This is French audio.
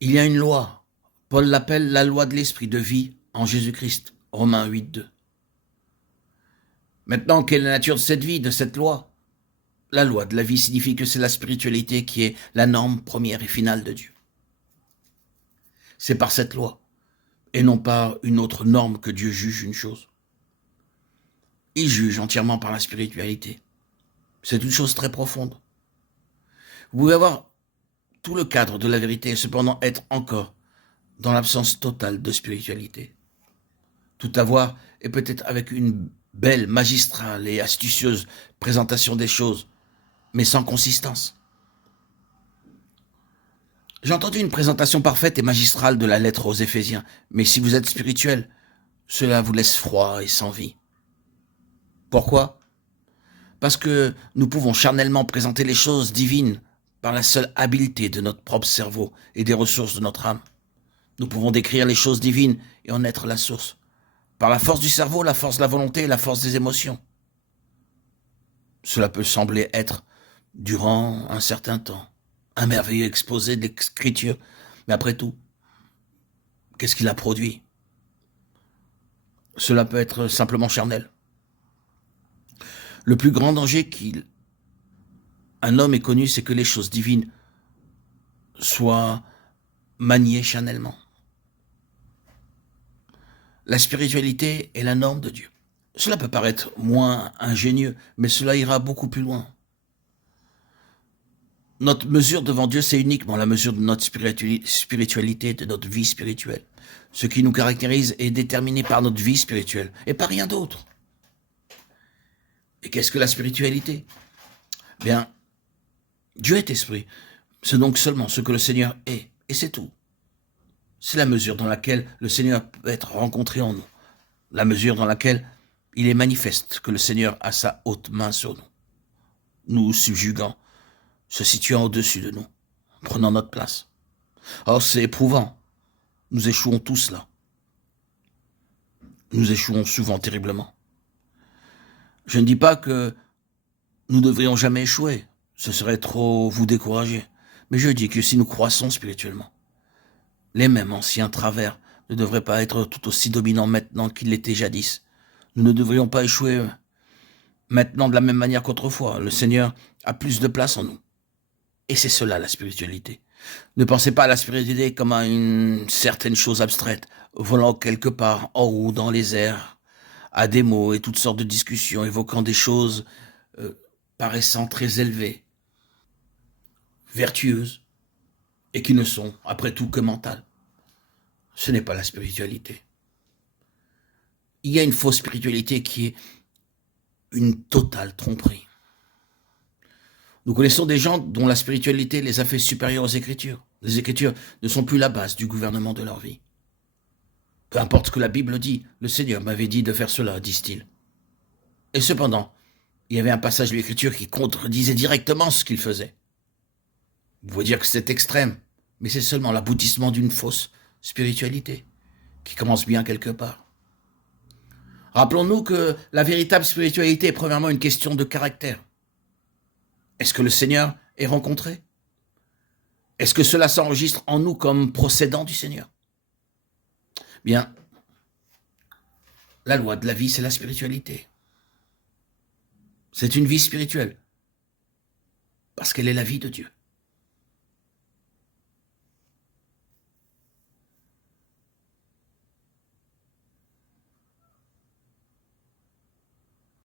Il y a une loi. Paul l'appelle la loi de l'esprit de vie en Jésus-Christ. Romains 8, 2. Maintenant, quelle est la nature de cette vie, de cette loi? La loi de la vie signifie que c'est la spiritualité qui est la norme première et finale de Dieu. C'est par cette loi, et non par une autre norme, que Dieu juge une chose. Il juge entièrement par la spiritualité. C'est une chose très profonde. Vous pouvez avoir tout le cadre de la vérité et cependant être encore dans l'absence totale de spiritualité. Tout avoir et peut-être avec une belle, magistrale et astucieuse présentation des choses, mais sans consistance. J'ai entendu une présentation parfaite et magistrale de la lettre aux Éphésiens, mais si vous êtes spirituel, cela vous laisse froid et sans vie. Pourquoi? Parce que nous pouvons charnellement présenter les choses divines par la seule habileté de notre propre cerveau et des ressources de notre âme. Nous pouvons décrire les choses divines et en être la source. Par la force du cerveau, la force de la volonté et la force des émotions. Cela peut sembler être, durant un certain temps, un merveilleux exposé de l'écriture. Mais après tout, qu'est-ce qu'il a produit? Cela peut être simplement charnel. Le plus grand danger qu'un homme ait connu, c'est que les choses divines soient maniées charnellement. La spiritualité est la norme de Dieu. Cela peut paraître moins ingénieux, mais cela ira beaucoup plus loin. Notre mesure devant Dieu, c'est uniquement la mesure de notre spiritualité, de notre vie spirituelle. Ce qui nous caractérise est déterminé par notre vie spirituelle et par rien d'autre. Et qu'est-ce que la spiritualité? Bien, Dieu est esprit. C'est donc seulement ce que le Seigneur est, et c'est tout. C'est la mesure dans laquelle le Seigneur peut être rencontré en nous, la mesure dans laquelle il est manifeste que le Seigneur a sa haute main sur nous, nous subjuguant, se situant au-dessus de nous, prenant notre place. Or, c'est éprouvant. Nous échouons tous là. Nous échouons souvent terriblement. Je ne dis pas que nous ne devrions jamais échouer. Ce serait trop vous décourager. Mais je dis que si nous croissons spirituellement, les mêmes anciens travers ne devraient pas être tout aussi dominants maintenant qu'ils l'étaient jadis. Nous ne devrions pas échouer maintenant de la même manière qu'autrefois. Le Seigneur a plus de place en nous. Et c'est cela la spiritualité. Ne pensez pas à la spiritualité comme à une certaine chose abstraite, volant quelque part en haut dans les airs, à des mots et toutes sortes de discussions évoquant des choses paraissant très élevées, vertueuses, et qui ne sont, après tout, que mentales. Ce n'est pas la spiritualité. Il y a une fausse spiritualité qui est une totale tromperie. Nous connaissons des gens dont la spiritualité les a fait supérieurs aux Écritures. Les Écritures ne sont plus la base du gouvernement de leur vie. Peu importe ce que la Bible dit, le Seigneur m'avait dit de faire cela, disent-ils. Et cependant, il y avait un passage de l'Écriture qui contredisait directement ce qu'il faisait. Vous pouvez dire que c'est extrême, mais c'est seulement l'aboutissement d'une fausse spiritualité qui commence bien quelque part. Rappelons-nous que la véritable spiritualité est premièrement une question de caractère. Est-ce que le Seigneur est rencontré? Est-ce que cela s'enregistre en nous comme procédant du Seigneur? Bien, la loi de la vie, c'est la spiritualité. C'est une vie spirituelle, parce qu'elle est la vie de Dieu.